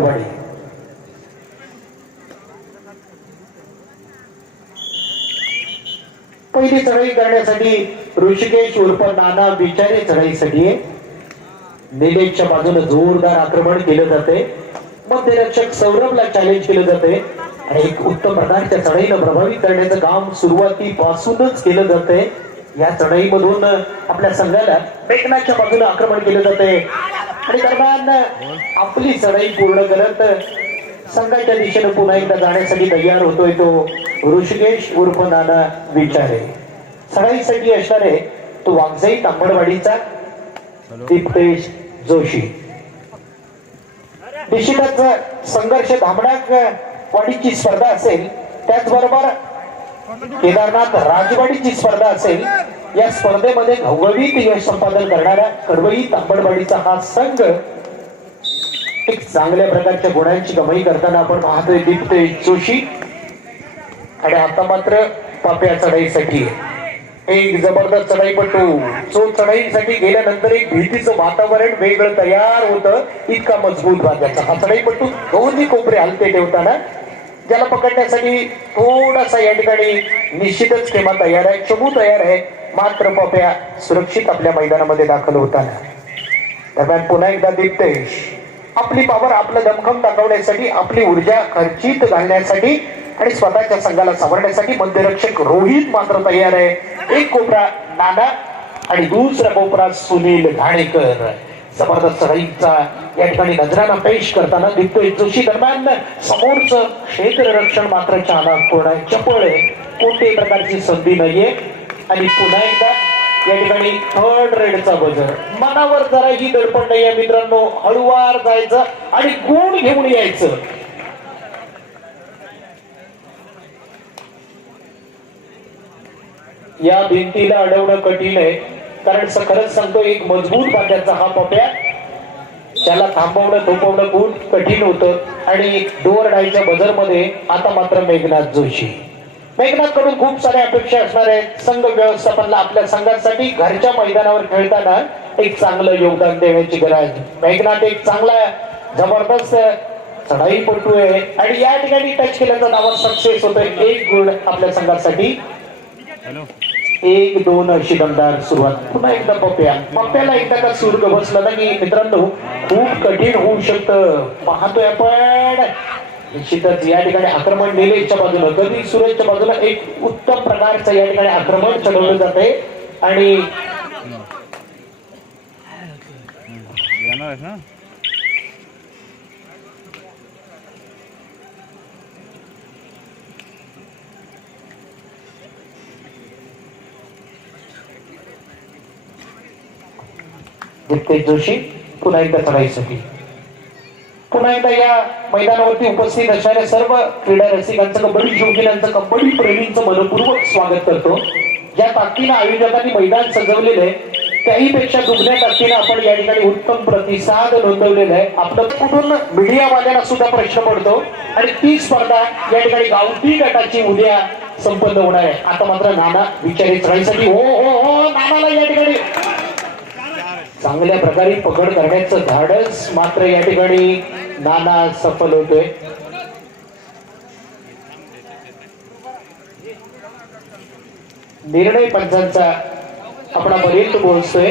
तांबडवाडी पहिली चढाई करण्यासाठी ऋषिकेश उर्फ नाना बिचारे चढाईसाठी निलेशच्या बाजूने जोरदार आक्रमण केलं जाते. मध्यरक्षक सौरभला चॅलेंज केलं जाते. आणि एक उत्तम प्रकारच्या चढाईनं प्रभावित करण्याचं काम सुरुवातीपासूनच केलं जाते. या चढाईमधून आपल्या संघाला बेकनाच्या बाजूने आक्रमण केलं जाते. आणि दरम्यान आपली चढाई पूर्ण करत संघाच्या दिशेने पुन्हा एकदा जाण्यासाठी तयार होतोय तो ऋषिकेश उर्फ नाना विचारे. चढाईसाठी असणारे तो वागजाई तांबडवाडीचा दीपेश जोशी. निश्चितच संघर्ष धामणाक वाडीची स्पर्धा असेल त्याचबरोबर केदारनाथ राजवाडीची स्पर्धा असेल या स्पर्धेमध्ये घवघवीत यश संपादन करणाऱ्या कडवई तांबडवाडीचा हा संघ एक चांगल्या प्रकारच्या गुणांची कमाई करताना आपण पाहतोय दीप्तेश जोशी. आणि आता मात्र पाप्या चढाईसाठी. एक जबरदस्त चढाईपटू. जो चढाईसाठी गेल्यानंतर एक भीतीचं वातावरण वेगळं तयार होतं. इतका मजबूत भागाचा हा चढाईपटू दोन्ही कोपरे हलते ठेवताना ज्याला पकडण्यासाठी थोडासा या ठिकाणी निश्चितच खेमा तयार आहे. चमू तयार आहे. मात्र पप्या सुरक्षित आपल्या मैदानामध्ये दाखल होताना. दरम्यान पुन्हा एकदा दिप्तेश आपली पावर आपलं दमखम दाखवण्यासाठी आपली ऊर्जा खर्चित घालण्यासाठी आणि स्वतःच्या संघाला सावरण्यासाठी मध्यरक्षक रोहित मात्र तयार आहे. एक कोपरा नाना आणि दुसरा कोपरा सुनील घाणेकर. जबरदस्त रईचा या ठिकाणी नजराना पेश करताना दिग्तोय जोशी दरम्यान. समोरचं क्षेत्ररक्षण मात्र चालक पूर्ण आहे चपळ आहे? कोणत्याही प्रकारची संधी नाहीये. आणि पुन्हा एकदा या ठिकाणी थर्ड रेडचा बजर मनावर जराही दडपण नाहीये मित्रांनो. हळुवार जायचं आणि गुण घेऊन यायचं. या भिंतीला अडवणं कठीण आहे. कारण स- खरंच सांगतो एक मजबूत पाट्याचा हा पप्या त्याला थांबवणं थोपवणं खूप कठीण होतं. आणि डोअर डायच्या बजर आता मात्र मेघनाथ जोशी. मेघनाथकडून खूप साऱ्या अपेक्षा असणार आहेत संघ व्यवस्थापनला आपल्या संघासाठी घरच्या मैदानावर खेळताना एक चांगलं योगदान देण्याची गरज. मेघनाथ एक चांगला जबरदस्त चढाई पटू आहे. आणि या ठिकाणी टच केल्याचा नावा सक्सेस होतोय. एक गुण आपल्या संघासाठी. एक दोन अशी दमदार सुरुवात. पुन्हा एकदा पप्प्या. पप्प्याला एकदा का सूर बसला ना की मित्रांनो खूप कठीण होऊ शकतं. पाहतोय आपण. निश्चितच या ठिकाणी आक्रमण निलेशच्या बाजूनं कधी सुरेशच्या बाजूला एक उत्तम प्रकारचं या ठिकाणी आक्रमण चढवलं जाते आणि ना? दिप्तेश जोशी पुन्हा एकदा चढाईसाठी पुन्हा एकदा या मैदानावरती उपस्थित असणाऱ्या सर्व क्रीडा रसिकांचं कबड्डी शौकीनांचं कबड्डी प्रेमींचं मनपूर्वक स्वागत करतो. ज्या ताकदीनं आयोजकांनी मैदान सजवलेलं आहे त्याही पेक्षा दुसऱ्या ताकदीनं आपण या ठिकाणी उत्तम प्रतिसाद नोंदवलेला आहे. आपलं कुठून मीडियावाल्यांना सुद्धा प्रश्न पडतो आणि ती स्पर्धा या ठिकाणी गावठी गटाची उद्या संपन्न होणार आहे. आता मात्र नाना विचारी चढाईसाठी हो हो हो नानाला या ठिकाणी. चांगल्या प्रकारे पकड करण्याचं धाडस मात्र या ठिकाणी नाना सफल होतोय निर्णय पंचांचा आपणापर्यंत पोहोचतोय बोलतोय.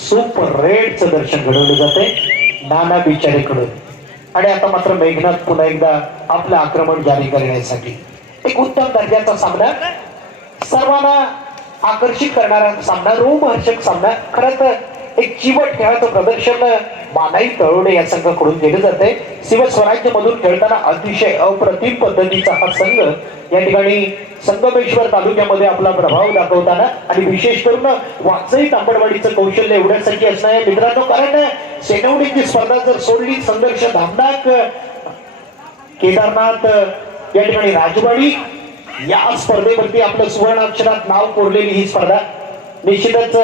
सुपर रेडचं दर्शन घडवलं जाते नाना बिचारेकडून. आणि आता मात्र मेघनाथ पुन्हा एकदा आपलं आक्रमण जारी करण्यासाठी. एक उत्तम दर्जाचा सामना. सर्वांना आकर्षित करणारा सामना रोमहर्षक सामना. खरं तर एक चिवट खेळाचं प्रदर्शन मानाई तळवडे या संघाकडून केलं जाते शिवस्वराज्य मधून खेळताना अतिशय अप्रतिम पद्धतीचा हा संघ या ठिकाणी संगमेश्वर तालुक्यामध्ये आपला प्रभाव दाखवताना आणि विशेष करून वाचई तांबडवाडीचं कौशल्य एवढ्यासाठी असणार आहे. मित्रांनो कारण सेनवडीची स्पर्धा जर सोडली संघर्ष धामनाक केदारनाथ या ठिकाणी राजवाडी. या स्पर्धेवरती आपलं सुवर्ण अक्षरात नाव कोरलेली ही स्पर्धा. निश्चितच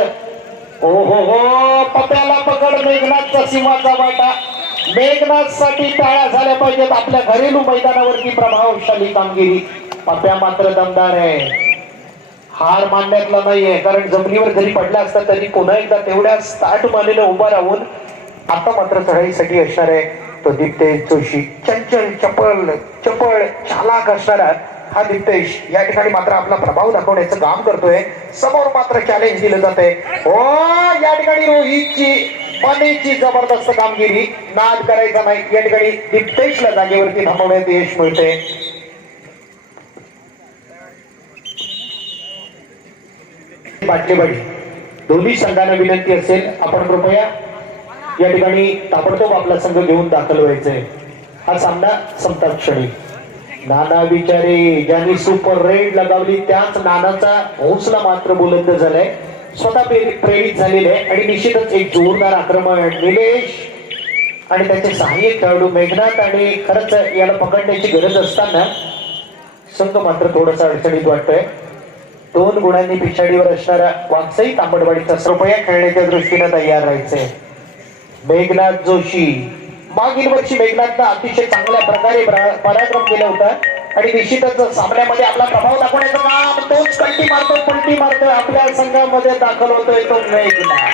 ओ हो हो पप्याला पकड मेघनाथचा सीमाचा वाटा. मेघनाथसाठी टाळ्या झाल्या पाहिजेत आपल्या घरेलू मैदानावरती प्रभावशाली कामगिरी. पप्या मात्र दमदार आहे. हार मानण्यातला नाहीये कारण जमिनीवर जरी पडला असता तरी पुन्हा एकदा तेवढ्या ताट मानेला उभा राहून आता मात्र चढाईसाठी असणार आहे. तो दिप्तेश जोशी चंचल चपळ चपळ चालाक असणारा हा दिप्तेश या ठिकाणी मात्र आपला प्रभाव दाखवण्याचं काम करतोय. समोर मात्र चॅलेंज दिलं जाते हो या ठिकाणी रोहितची मनीची जबरदस्त कामगिरी. नाद करायचा नाही. या ठिकाणी दिप्तेशला जागेवरती थांबवण्यात यश मिळते बाटलेवाडी दोन्ही संघांना विनंती असेल आपण कृपया या ठिकाणी ताबडतोब आपला संघ घेऊन दाखल व्हायचंय. हा सामना संपता क्षणी. नाना विचारे ज्यांनी सुपर रेड लगावली त्याच नानाचा हौसला मात्र बुलंद झालाय. स्वतः प्रेरित प्रेरित झालेले आहे आणि निश्चितच एक जोरदार आक्रमण. निलेश आणि त्याचे सहाय्यक खेळाडू मेघनाथ आणि खरंच याला पकडण्याची गरज असताना संघ मात्र थोडासा अडचणीत वाटतोय. दोन गुणांनी पिछाडीवर असणारा वागसाई तांबडवाडीचा रुपया खेळण्याच्या दृष्टीने तयार राहायचंय. मेघनाथ जोशी मागील वर्षी मेघनाथनं अतिशय चांगल्या प्रकारे पराक्रम केला होता. आणि निश्चितच सामन्यामध्ये आपला प्रभाव दाखवण्याचं काम तोच कंटी मारतो पलटी मारतोय आपल्या संघामध्ये दाखल होतोय तो मेघनाथ.